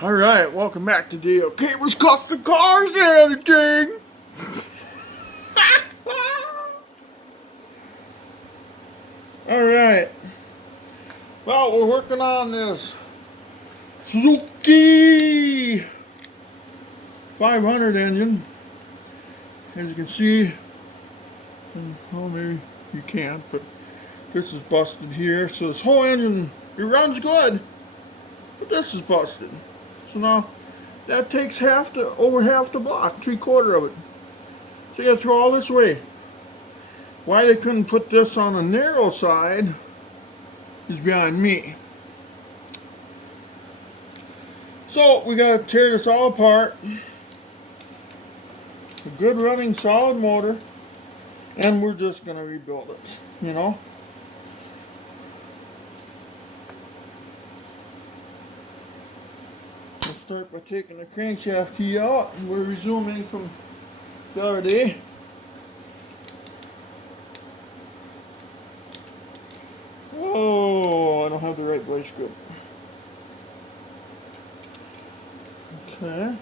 Alright, welcome back to the Cameras Custom Cars and Editing. Alright. Well, we're working on this Suzuki 500 engine. As you can see, well, maybe you can't, but this is busted here. So this whole engine, it runs good, but this is busted. So now that takes over half the block, 3/4 of it. So you gotta throw all this away. Why they couldn't put this on the narrow side is beyond me. So we gotta tear this all apart. A good running solid motor, and we're just gonna rebuild it, you know. We'll start by taking the crankshaft key out, and we're resuming from the other day. Oh, I don't have the right vice grip. Okay.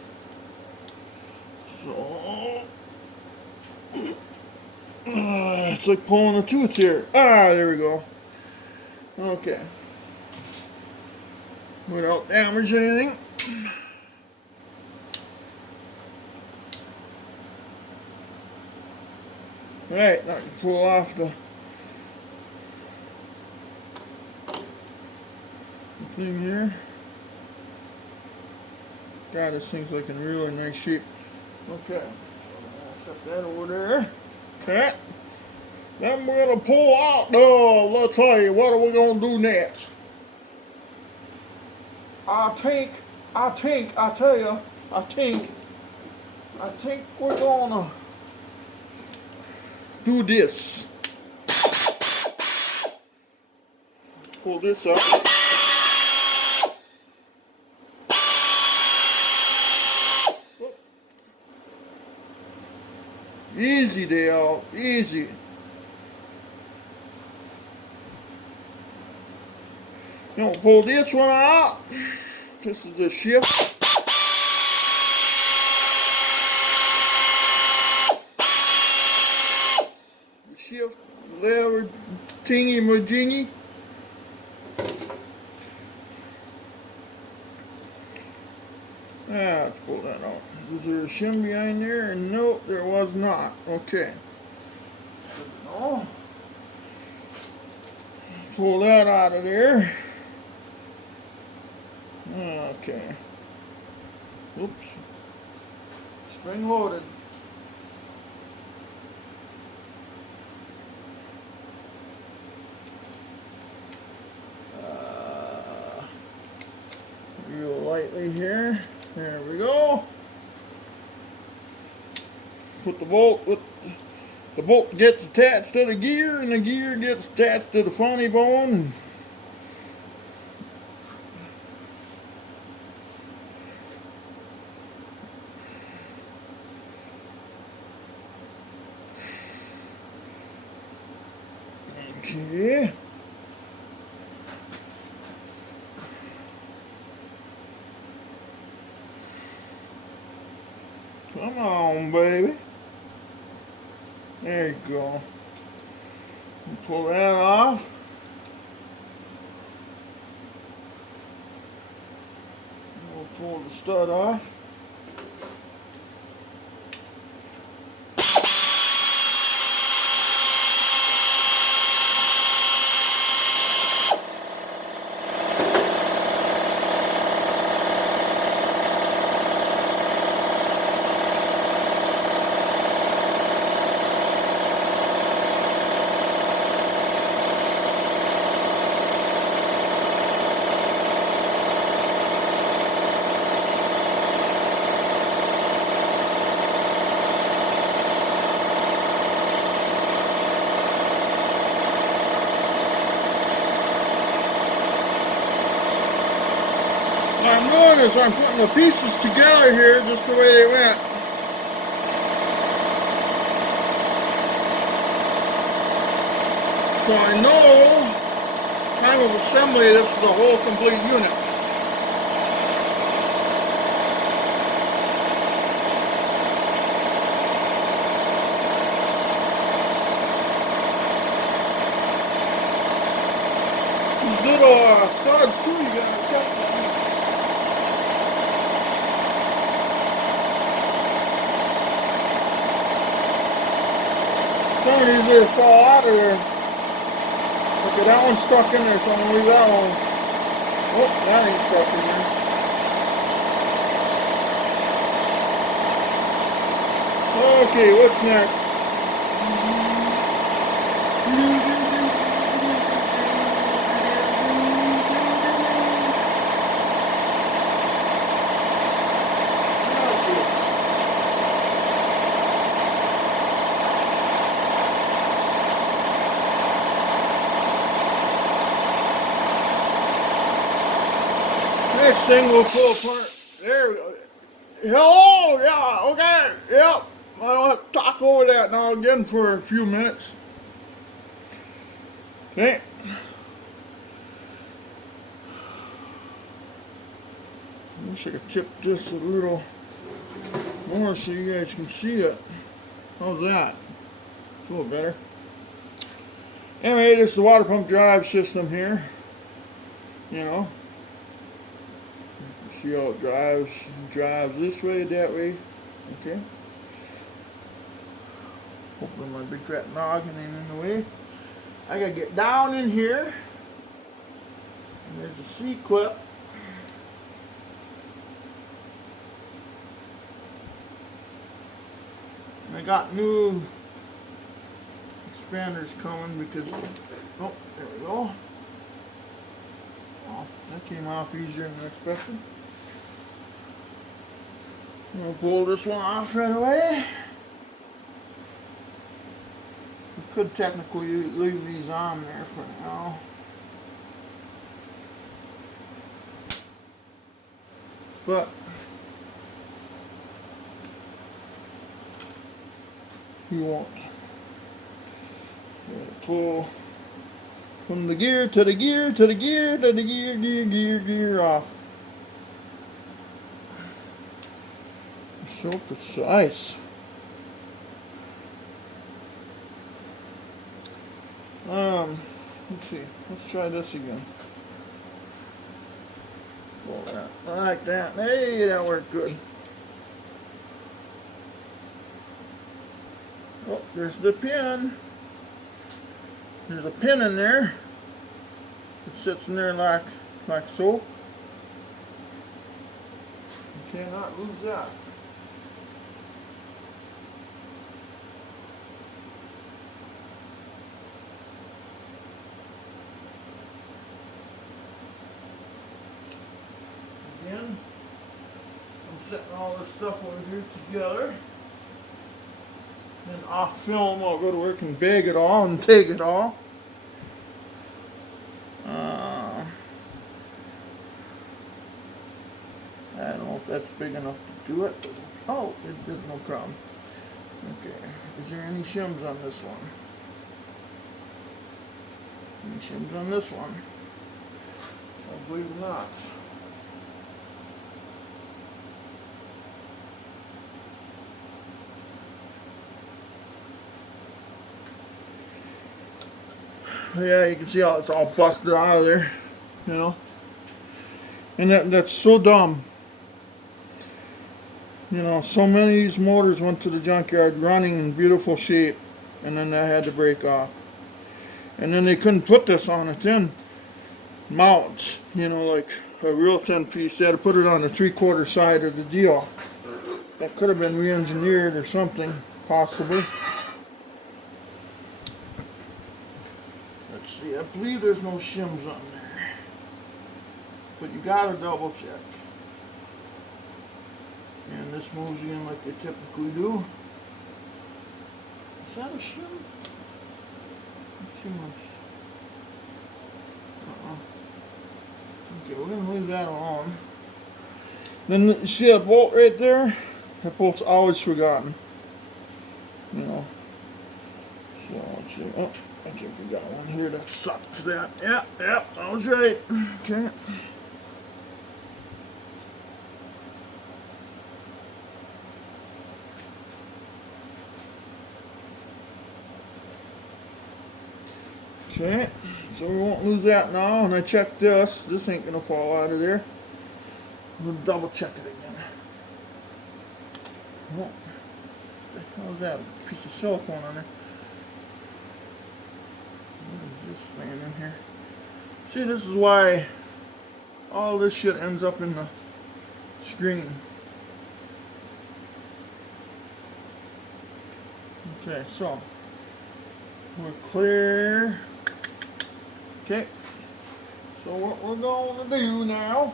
So, it's like pulling a tooth here. Ah, there we go. Okay. Without damaging anything. Alright, now I can pull off the thing here. God, this thing's like in really nice shape. Okay, so set that over there. Okay. Then we're gonna pull out. Oh, let's tell you, what are we gonna do next? I think we're gonna do this. Pull this out. Easy, Dale, easy. Now we'll pull this one out. This is the shift. The shift lever tingy majingy. Let's pull that out. Was there a shim behind there? Nope, there was not. Okay. Pull that out of there. Okay. Oops. Spring loaded. Real lightly here. There we go. Put the bolt with the bolt gets attached to the gear, and the gear gets attached to the funny bone. Okay. Come on, baby. There you go. Pull that off. We'll pull the stud off. What I'm doing is I'm putting the pieces together here just the way they went. So I know time of assembly this is a whole complete unit. studs too, you gotta check them. Some of these just fall out of there. Okay, that one's stuck in there, so I'm gonna leave that one. Oh, that ain't stuck in there. Okay, what's next? Next thing we'll pull apart. There we go. Hello, yeah, okay, yep. I don't have to talk over that now again for a few minutes. Okay. I wish I could tip this a little more so you guys can see it. How's that? It's a little better. Anyway, this is the water pump drive system here. You know. See how it drives this way, that way. Okay. Hopefully my big fat noggin ain't in the way. I gotta get down in here. And there's a C-clip. And I got new expanders coming because, oh, there we go. Oh, that came off easier than I expected. I'm gonna pull this one off right away. We could technically leave these on there for now. But you won't. So pull from the gear to the gear to the gear to the gear off. So precise. Let's see. Let's try this again. Pull that. I like that. Hey, that worked good. Oh, there's the pin. There's a pin in there. It sits in there like so. You cannot lose that. Again, I'm setting all this stuff over here together. Then off film, I'll go to work and bag it all and take it all. I don't know if that's big enough to do it. Oh, it did, no problem. Okay, is there any shims on this one? Any shims on this one? I believe not. Yeah, you can see how it's all busted out of there, you know. And that's so dumb. You know, so many of these motors went to the junkyard running in beautiful shape, and then they had to break off. And then they couldn't put this on a thin mount, you know, like a real thin piece. They had to put it on the 3/4 side of the deal. That could have been re-engineered or something, possibly. Let's see, I believe there's no shims on there. But you gotta double check. And this moves in like they typically do. Is that a shim? Let's see much. Okay, we're gonna leave that alone. Then you see that bolt right there? That bolt's always forgotten. You know. So let's see. Oh, I think we got one here that sucked to that. Yeah, that was right. Okay. Okay, So we won't lose that now. And I checked this. This ain't gonna fall out of there. We'll double check it again. Oh, what the hell is that? A piece of silicone on there. What is this thing in here? See, this is why all this shit ends up in the screen. Okay, so we're clear. Okay, so what we're going to do now,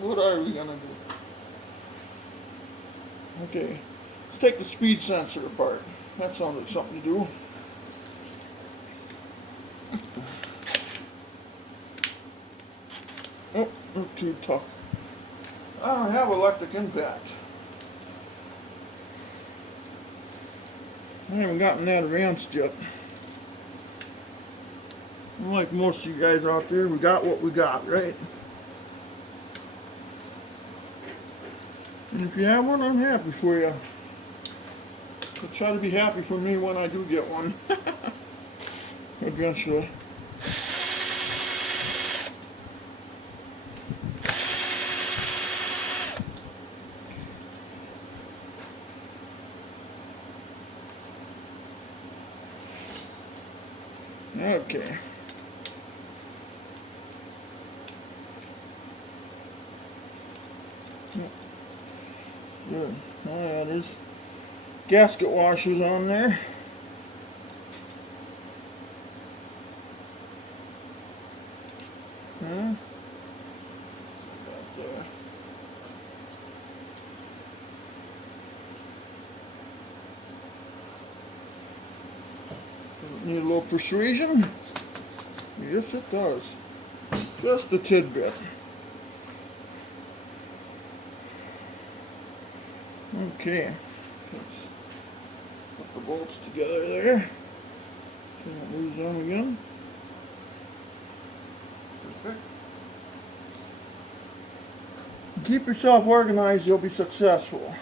what are we going to do? Okay, let's take the speed sensor apart. That sounds like something to do. Oh, not too tough. I don't have electric impact. I haven't gotten that advanced yet. Like most of you guys out there, we got what we got, right? And if you have one, I'm happy for you. So try to be happy for me when I do get one. Eventually. Okay. Good. Oh yeah, there's gasket washers on there. Huh? About there. Does it need a little persuasion? Yes, it does. Just a tidbit. Okay, let's put the bolts together there. Can't lose them again. Perfect. Keep yourself organized, you'll be successful.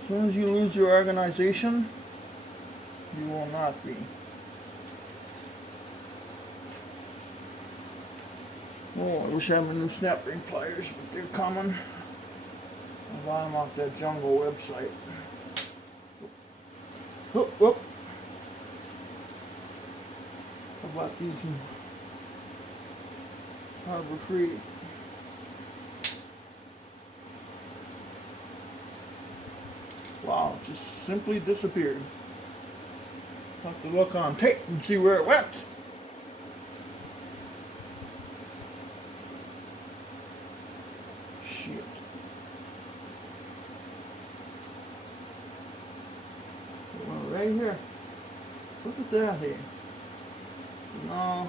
As soon as you lose your organization, you will not be. Oh, I wish I had my new snap ring pliers, but they're coming. I bought them off that Jungle website. Whoop, whoop. I bought these in Harbor Freight. Wow, it just simply disappeared. I'll have to look on tape and see where it went. Shit. Right here. Look at that here. No.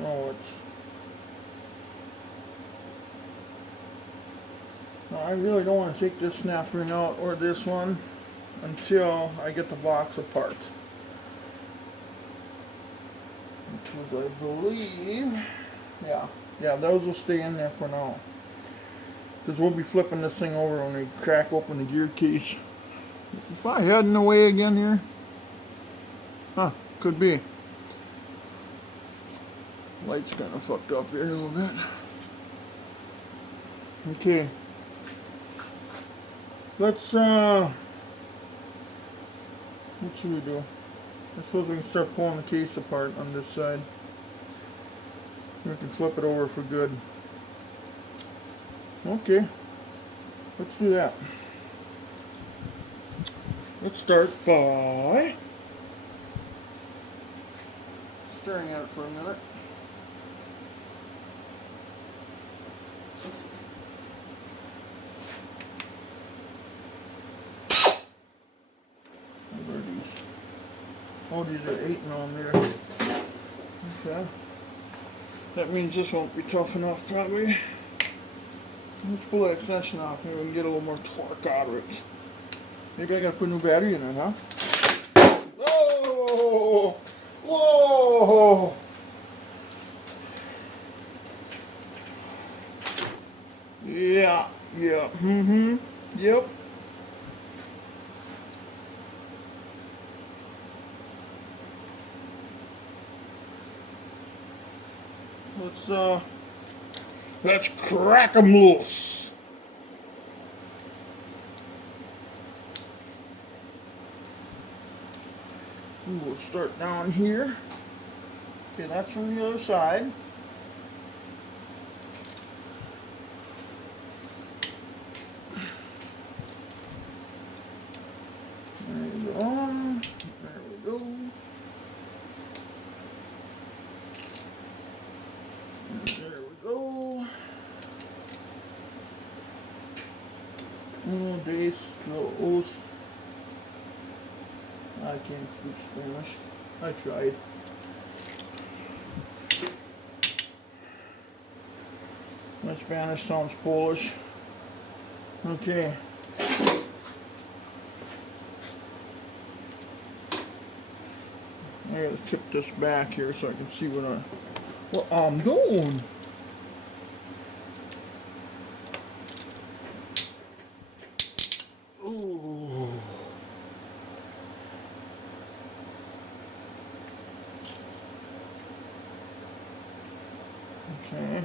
No, it's... I really don't want to take this snap ring out or this one until I get the box apart. Because I believe, yeah, those will stay in there for now. Because we'll be flipping this thing over when we crack open the gear case. If I head in the way again here, huh, could be. Light's kind of fucked up here a little bit. Okay. Let's, what should we do? I suppose we can start pulling the case apart on this side. We can flip it over for good. Okay. Let's do that. Let's start by staring at it for a minute. Oh, these are 8 millimeter. Okay. That means this won't be tough enough, probably. Let's pull that extension off. Maybe we can get a little more torque out of it. Maybe I gotta put a new battery in it, huh? Whoa! Whoa! Yeah, yeah, yep. Let's crack 'em loose. We'll start down here. Okay, that's from the other side. There we go. There we go. And there we go. Oh, base goes. I can't speak Spanish. I tried. My Spanish sounds Polish. Okay. I gotta tip this back here so I can see what I'm doing. Ooh. Okay.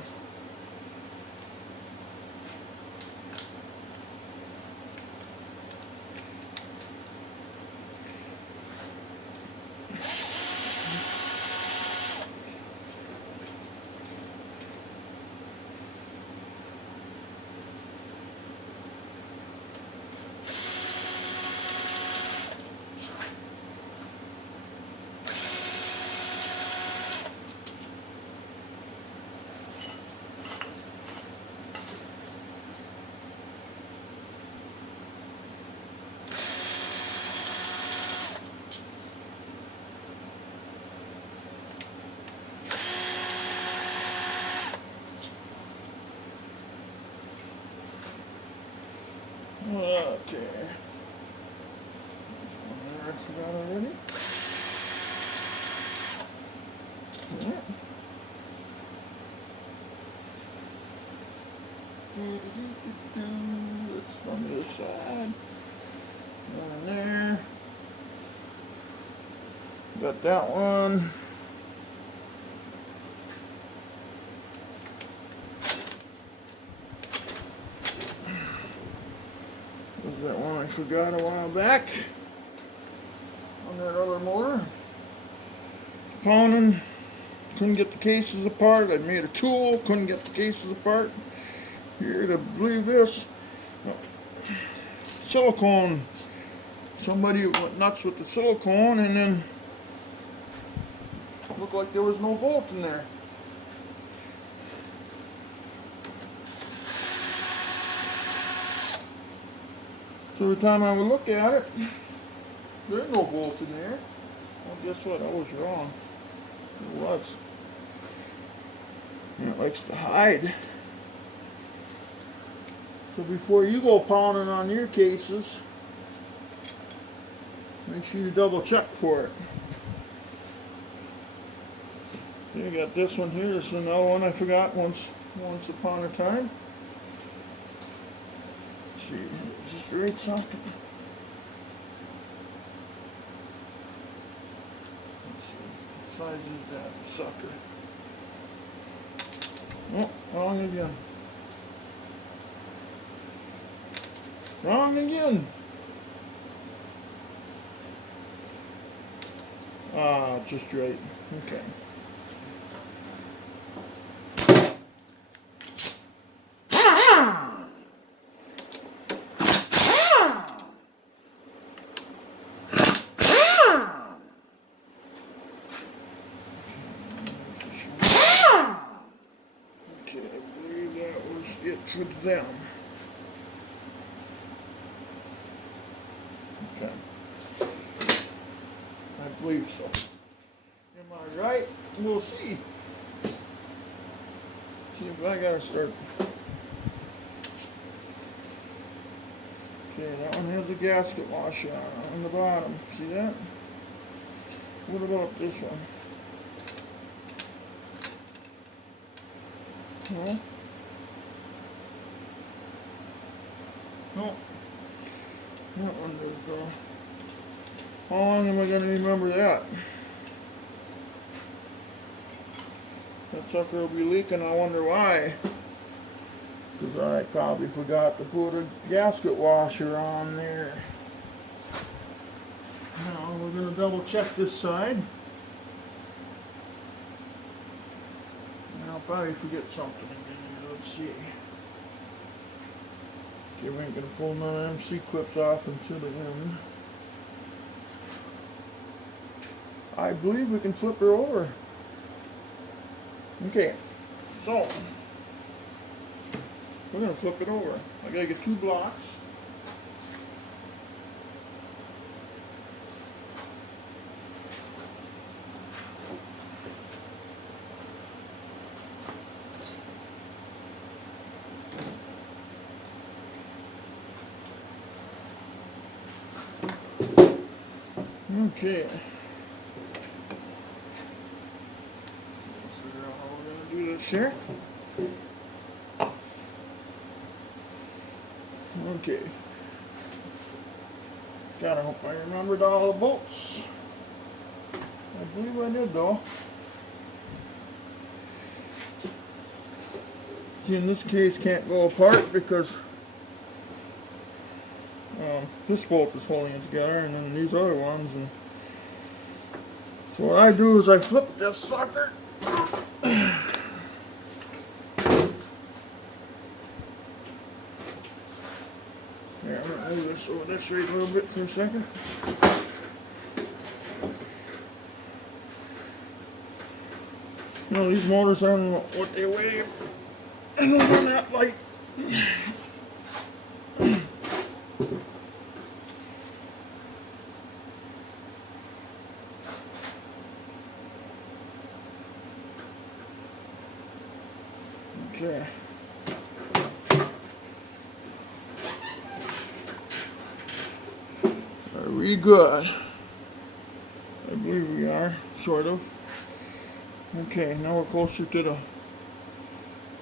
Okay. There's one there I forgot already. Yeah. That's from the other side. One there. Got that one. Was that one I forgot a while back on that other motor? Pounding, couldn't get the cases apart. I made a tool, couldn't get the cases apart. Here to believe this, silicone. Somebody went nuts with the silicone, and then looked like there was no bolt in there. So every time I would look at it, there's no bolt in there. Well, guess what? I was wrong. It was. And it likes to hide. So before you go pounding on your cases, make sure you double check for it. You got this one here. This is another one I forgot once upon a time. Let's see, is this the right socket? Let's see, what size is that sucker? Oh, wrong again. Wrong again. Ah, just right. Okay. Okay, I believe that was it for them. Okay. I believe so. Am I right? We'll see. See if I gotta start Okay, that one has a gasket washer on the bottom. See that? What about this one? No? No. That one does though. How long am I going to remember that? That sucker will be leaking, I wonder why. Because I probably forgot to put a gasket washer on there. Now we're going to double check this side. And I'll probably forget something again. Let's see. Okay, we ain't going to pull none of them C-clips off until the end. I believe we can flip her over. Okay, so we're going to flip it over. I got to get 2 blocks. Okay. Figure out how we're going to do this here. Okay. Gotta hope I remembered all the bolts. I believe I did though. See, in this case can't go apart because this bolt is holding it together, and then these other ones. And so what I do is I flip this sucker. Yeah, I'm gonna move this over this way a little bit for a second. You know, these motors, I don't know what they weigh. I know they're not light. Okay. Are we good? I believe we are, sort of. Okay, now we're closer to the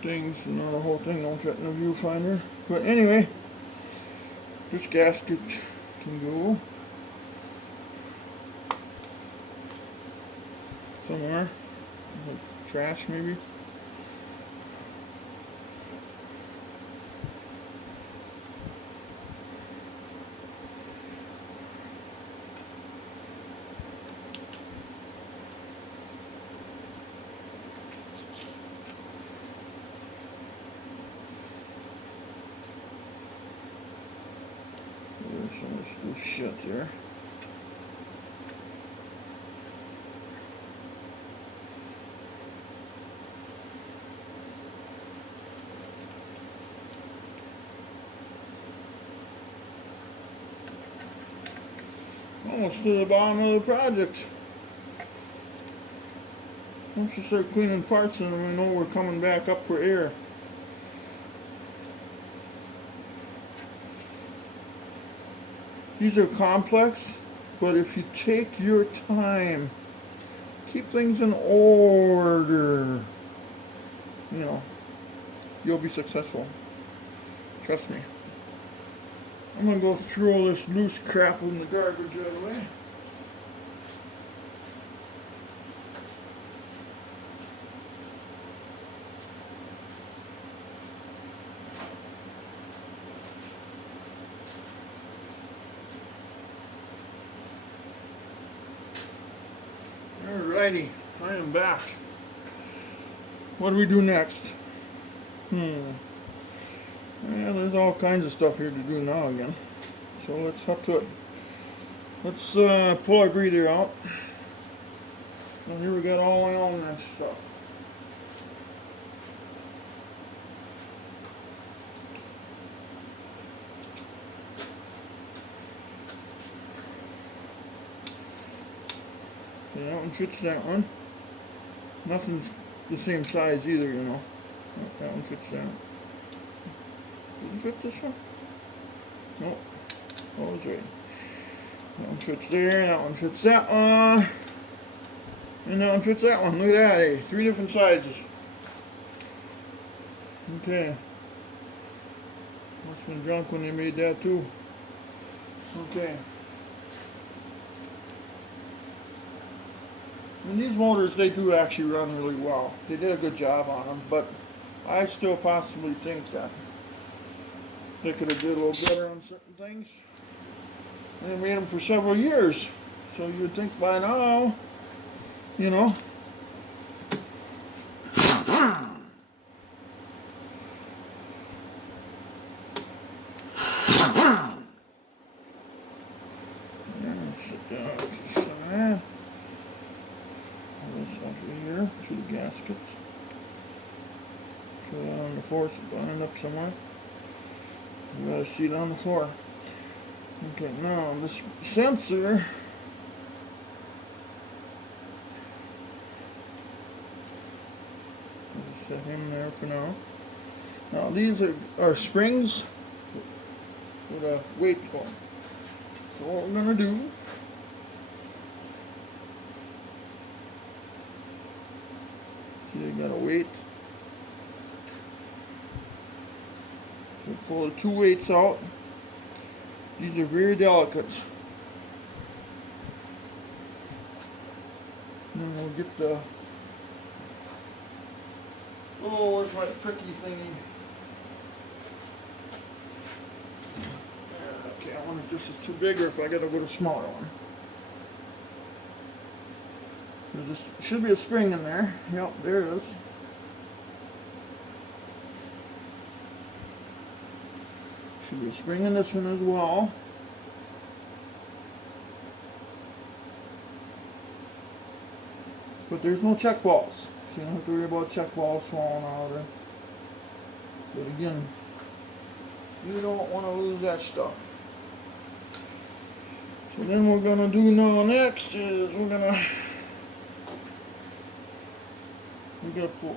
things, and now the whole thing don't fit in the viewfinder. But anyway, this gasket can go somewhere. Like trash maybe. There's so much loose shit here. Almost to the bottom of the project. Once we start cleaning parts in them, we know we're coming back up for air. These are complex, but if you take your time, keep things in order, you know, you'll be successful. Trust me. I'm going to go through all this loose crap in the garbage out of the way. Alrighty, I am back. What do we do next? Well, there's all kinds of stuff here to do now again. So let's hop to it. Let's pull our breather out. And here we got all my own that stuff. So that one fits that one. Nothing's the same size either, you know. That one fits that. Does it fit this one? Nope. Oh, that's right. That one fits there, that one fits that one, and that one fits that one. Look at that, eh? 3 different sizes. Okay. Must have been drunk when they made that too. Okay. And these motors, they do actually run really well. They did a good job on them, but I still possibly think that they could have did a little better on certain things. And they made them for several years. So you'd think by now, you know. Sit down to the side. Pull this off of here, 2 gaskets. Put it on the floor, so it'll end up somewhere. You got a seat on the floor. Okay, now this sensor. Set him there for now. Now these are springs with a weight going. So what we're going to do, see they got a weight. So pull the 2 weights out. These are very delicate. And then we'll get the, oh, where's my pricky thingy? Okay, I wonder if this is too big or if I gotta go to a smaller one. There should be a spring in there. Yep, there it is. Should be a spring in this one as well. But there's no check balls, so you don't have to worry about check balls falling out of it. But again, you don't want to lose that stuff. So then what we're going to do now next is we're going to pull.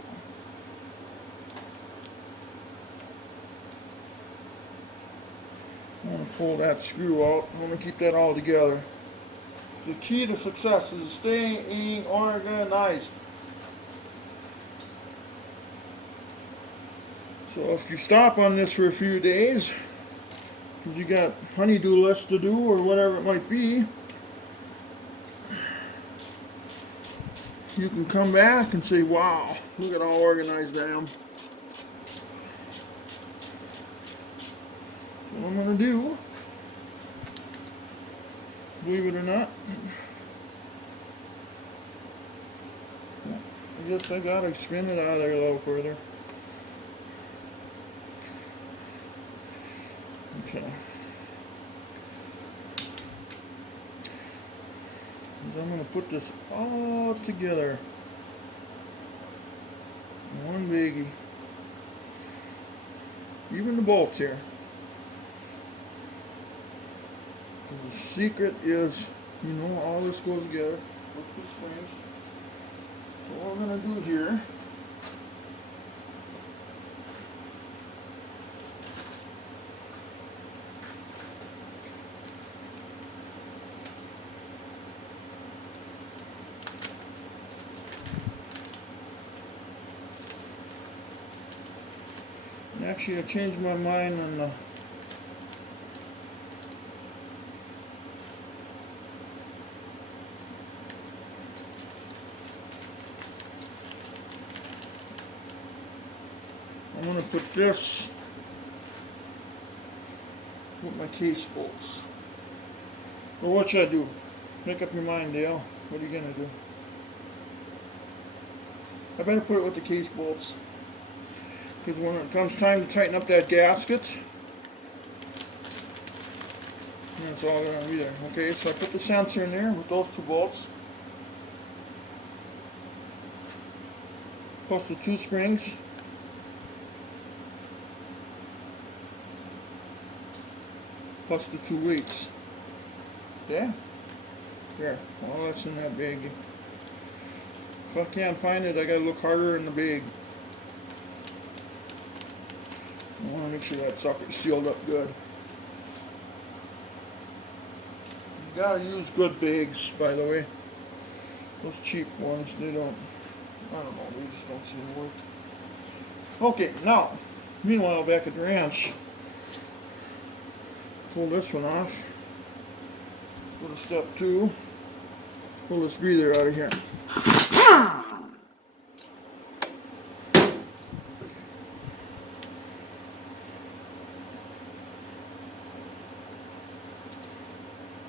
I'm going to pull that screw out. I'm going to keep that all together. The key to success is staying organized. So if you stop on this for a few days, because you got honeydew list to do or whatever it might be, you can come back and say, wow, look at how organized I am. So what I'm going to do, believe it or not, I guess I got to spin it out of there a little further. Okay. So I'm going to put this all together in one biggie. Even the bolts here. The secret is, you know, all this goes together with 2 springs. So what we're going to do here, and actually I changed my mind on the I'm going to put this with my case bolts. Or what should I do? Make up your mind, Dale. What are you going to do? I better put it with the case bolts. Because when it comes time to tighten up that gasket, that's all going to be there. Okay, so I put the sensor in there with those 2 bolts. Plus the 2 springs. Plus the 2 weights. Okay? There. Well, that's in that bag. If I can't find it, I gotta look harder in the bag. I want to make sure that sucker's sealed up good. You gotta use good bags, by the way. Those cheap ones, they don't, I don't know, they just don't seem to work. Okay, now, meanwhile back at the ranch, pull this one off. Go to step 2. Pull this breather out of here.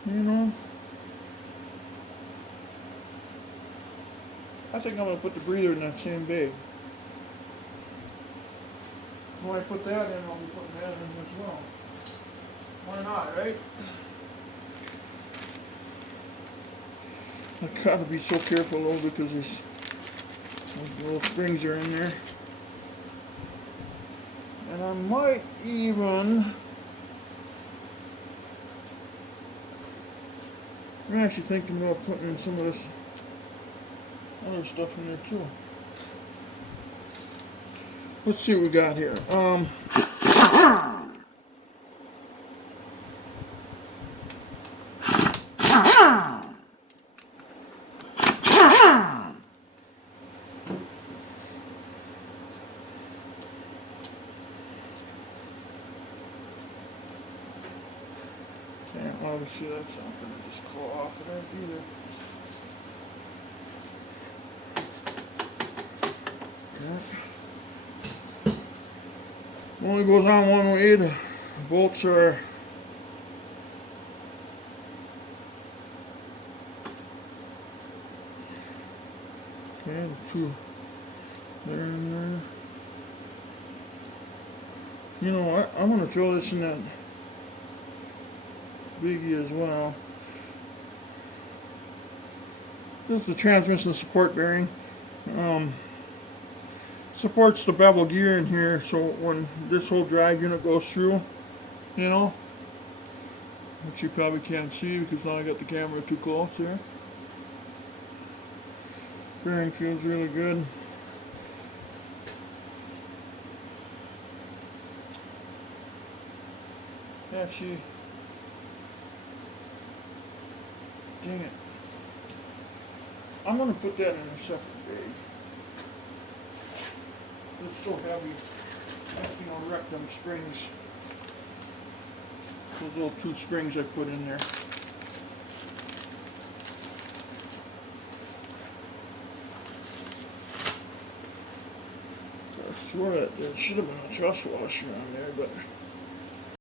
You know, I think I'm going to put the breather in that same bag. When I put that in, I'll be putting that in as well. Why not, right? I gotta be so careful though, because those little springs are in there. And I might even, I'm actually thinking about putting some of this other stuff in there too. Let's see what we got here. And obviously that's not going to just claw off of that either. Only goes on one way. The bolts are okay, the 2 there and there. You know what? I'm going to throw this in that biggie as well. This is the transmission support bearing. Supports the bevel gear in here, so when this whole drive unit goes through, you know, which you probably can't see because now I got the camera too close here. Bearing feels really good. Actually, dang it. I'm going to put that in a separate bag. It's so heavy, that's going to wreck them springs. Those little 2 springs I put in there. I swear that there should have been a truss washer on there, but